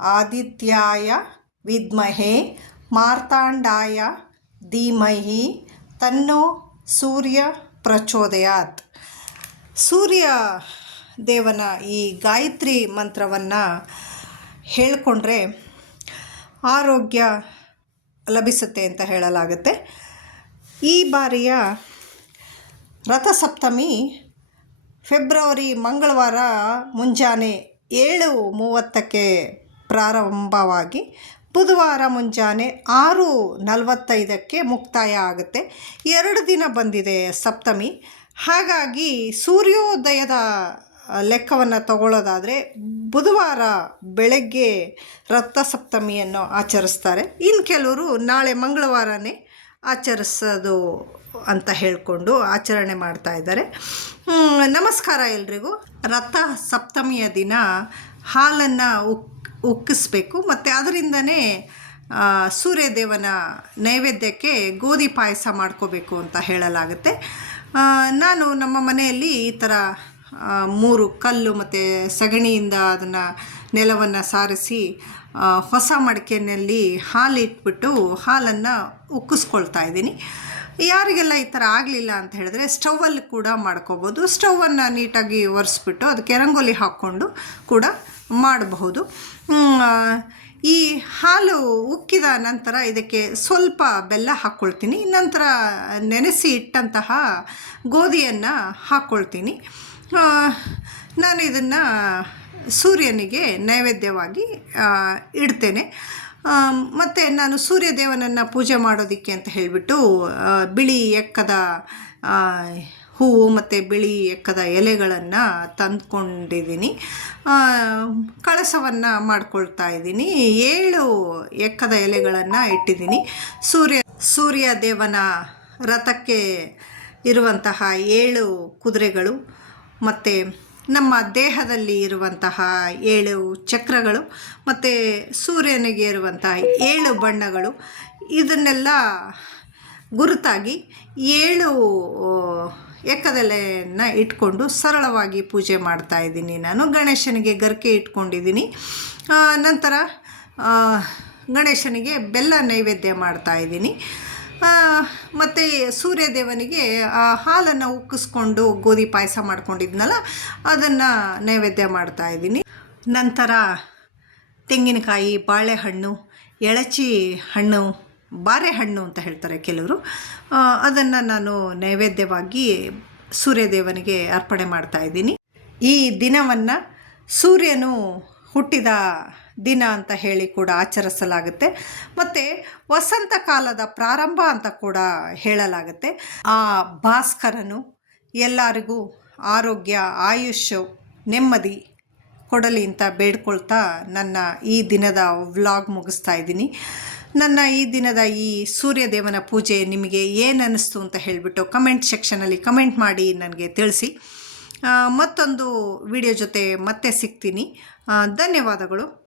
ಆದಿತ್ಯಾಯ ವಿದ್ಮಹೆ ಮಾರ್ತಾಂಡಾಯ ಧೀಮಹಿ ತನ್ನೋ ಸೂರ್ಯ ಪ್ರಚೋದಯಾತ್ ಸೂರ್ಯ ದೇವನ ಈ ಗಾಯತ್ರಿ ಮಂತ್ರವನ್ನು ಹೇಳಿಕೊಂಡ್ರೆ ಆರೋಗ್ಯ ಲಭಿಸುತ್ತೆ ಅಂತ ಹೇಳಲಾಗುತ್ತೆ. ಈ ಬಾರಿಯ ರಥಸಪ್ತಮಿ ಫೆಬ್ರವರಿ ಮಂಗಳವಾರ ಮುಂಜಾನೆ ಏಳು ಮೂವತ್ತಕ್ಕೆ ಪ್ರಾರಂಭವಾಗಿ ಬುಧವಾರ ಮುಂಜಾನೆ ಆರು ನಲವತ್ತೈದಕ್ಕೆ ಮುಕ್ತಾಯ ಆಗುತ್ತೆ. ಎರಡು ದಿನ ಬಂದಿದೆ ಸಪ್ತಮಿ. ಹಾಗಾಗಿ ಸೂರ್ಯೋದಯದ ಲೆಕ್ಕವನ್ನು ತಗೊಳ್ಳೋದಾದರೆ ಬುಧವಾರ ಬೆಳಗ್ಗೆ ರಥಸಪ್ತಮಿಯನ್ನು ಆಚರಿಸ್ತಾರೆ. ಇನ್ನು ಕೆಲವರು ನಾಳೆ ಮಂಗಳವಾರನೇ ಆಚರಿಸೋದು ಅಂತ ಹೇಳಿಕೊಂಡು ಆಚರಣೆ ಮಾಡ್ತಾ ಇದ್ದಾರೆ. ನಮಸ್ಕಾರ ಎಲ್ರಿಗೂ. ರಥ ಸಪ್ತಮಿಯ ದಿನ ಹಾಲನ್ನು ಉಕ್, ಉಕ್ಕಿಸ್ಬೇಕು. ಮತ್ತು ಅದರಿಂದನೇ ಸೂರ್ಯದೇವನ ನೈವೇದ್ಯಕ್ಕೆ ಗೋಧಿ ಪಾಯಸ ಮಾಡ್ಕೋಬೇಕು ಅಂತ ಹೇಳಲಾಗುತ್ತೆ. ನಾನು ನಮ್ಮ ಮನೆಯಲ್ಲಿ ಈ ಥರ ಮೂರು ಕಲ್ಲು ಮತ್ತು ಸಗಣಿಯಿಂದ ಅದನ್ನು ನೆಲವನ್ನು ಸಾರಿಸಿ ಹೊಸ ಮಡಿಕೆಯಲ್ಲಿ ಹಾಲಿಟ್ಬಿಟ್ಟು ಹಾಲನ್ನು ಉಕ್ಕಿಸ್ಕೊಳ್ತಾ ಇದ್ದೀನಿ. ಯಾರಿಗೆಲ್ಲ ಈ ಥರ ಆಗಲಿಲ್ಲ ಅಂತ ಹೇಳಿದ್ರೆ ಸ್ಟೌವಲ್ಲಿ ಕೂಡ ಮಾಡ್ಕೋಬೋದು. ಸ್ಟೌವನ್ನು ನೀಟಾಗಿ ಒರೆಸ್ಬಿಟ್ಟು ಅದಕ್ಕೆ ರಂಗೋಲಿ ಹಾಕ್ಕೊಂಡು ಕೂಡ ಮಾಡಬಹುದು. ಈ ಹಾಲು ಉಕ್ಕಿದ ನಂತರ ಇದಕ್ಕೆ ಸ್ವಲ್ಪ ಬೆಲ್ಲ ಹಾಕ್ಕೊಳ್ತೀನಿ. ನಂತರ ನೆನೆಸಿ ಇಟ್ಟಂತಹ ಗೋಧಿಯನ್ನು ಹಾಕ್ಕೊಳ್ತೀನಿ. ನಾನು ಇದನ್ನು ಸೂರ್ಯನಿಗೆ ನೈವೇದ್ಯವಾಗಿ ಇಡ್ತೇನೆ. ಮತ್ತು ನಾನು ಸೂರ್ಯದೇವನನ್ನು ಪೂಜೆ ಮಾಡೋದಕ್ಕೆ ಅಂತ ಹೇಳಿಬಿಟ್ಟು ಬಿಳಿ ಎಕ್ಕದ ಹೂವು ಮತ್ತು ಬಿಳಿ ಎಕ್ಕದ ಎಲೆಗಳನ್ನು ತಂದ್ಕೊಂಡಿದ್ದೀನಿ. ಕಳಸವನ್ನು ಮಾಡ್ಕೊಳ್ತಾ ಇದ್ದೀನಿ. ಏಳು ಎಕ್ಕದ ಎಲೆಗಳನ್ನು ಇಟ್ಟಿದ್ದೀನಿ. ಸೂರ್ಯ ಸೂರ್ಯ ದೇವನ ರಥಕ್ಕೆ ಇರುವಂತಹ ಏಳು ಕುದುರೆಗಳು ಮತ್ತು ನಮ್ಮ ದೇಹದಲ್ಲಿ ಇರುವಂತಹ ಏಳು ಚಕ್ರಗಳು ಮತ್ತು ಸೂರ್ಯನಿಗೆ ಇರುವಂತಹ ಏಳು ಬಣ್ಣಗಳು, ಇದನ್ನೆಲ್ಲ ಗುರುತಾಗಿ ಏಳು ಏಕದಲೆಯನ್ನು ಇಟ್ಕೊಂಡು ಸರಳವಾಗಿ ಪೂಜೆ ಮಾಡ್ತಾ ಇದ್ದೀನಿ ನಾನು. ಗಣೇಶನಿಗೆ ಗರಿಕೆ ಇಟ್ಕೊಂಡಿದ್ದೀನಿ. ನಂತರ ಗಣೇಶನಿಗೆ ಬೆಲ್ಲ ನೈವೇದ್ಯ ಮಾಡ್ತಾ ಇದ್ದೀನಿ. ಮತ್ತು ಸೂರ್ಯದೇವನಿಗೆ ಆ ಹಾಲನ್ನು ಉಕ್ಕಿಸ್ಕೊಂಡು ಗೋಧಿ ಪಾಯಸ ಮಾಡ್ಕೊಂಡಿದ್ನಲ್ಲ, ಅದನ್ನು ನೈವೇದ್ಯ ಮಾಡ್ತಾ ಇದ್ದೀನಿ. ನಂತರ ತೆಂಗಿನಕಾಯಿ, ಬಾಳೆಹಣ್ಣು, ಎಳಚಿ ಹಣ್ಣು ಬಾರೆಹಣ್ಣು ಅಂತ ಹೇಳ್ತಾರೆ ಕೆಲವರು. ಅದನ್ನು ನಾನು ನೈವೇದ್ಯವಾಗಿ ಸೂರ್ಯದೇವನಿಗೆ ಅರ್ಪಣೆ ಮಾಡ್ತಾ ಇದ್ದೀನಿ. ಈ ದಿನವನ್ನು ಸೂರ್ಯನು ಹುಟ್ಟಿದ ದಿನ ಅಂತ ಹೇಳಿ ಕೂಡ ಆಚರಿಸಲಾಗುತ್ತೆ. ಮತ್ತು ವಸಂತ ಕಾಲದ ಪ್ರಾರಂಭ ಅಂತ ಕೂಡ ಹೇಳಲಾಗುತ್ತೆ. ಆ ಭಾಸ್ಕರನು ಎಲ್ಲರಿಗೂ ಆರೋಗ್ಯ, ಆಯುಷ್ಯ ನೆಮ್ಮದಿ ಕೊಡಲಿ ಅಂತ ಬೇಡ್ಕೊಳ್ತಾ ನನ್ನ ಈ ದಿನದ ವ್ಲಾಗ್ ಮುಗಿಸ್ತಾ ಇದ್ದೀನಿ. ನನ್ನ ಈ ದಿನದ ಈ ಸೂರ್ಯದೇವನ ಪೂಜೆ ನಿಮಗೆ ಏನು ಅನ್ನಿಸ್ತು ಅಂತ ಹೇಳಿಬಿಟ್ಟು ಕಮೆಂಟ್ ಸೆಕ್ಷನಲ್ಲಿ ಕಮೆಂಟ್ ಮಾಡಿ ನನಗೆ ತಿಳಿಸಿ. ಮತ್ತೊಂದು ವಿಡಿಯೋ ಜೊತೆ ಮತ್ತೆ ಸಿಗ್ತೀನಿ. ಧನ್ಯವಾದಗಳು.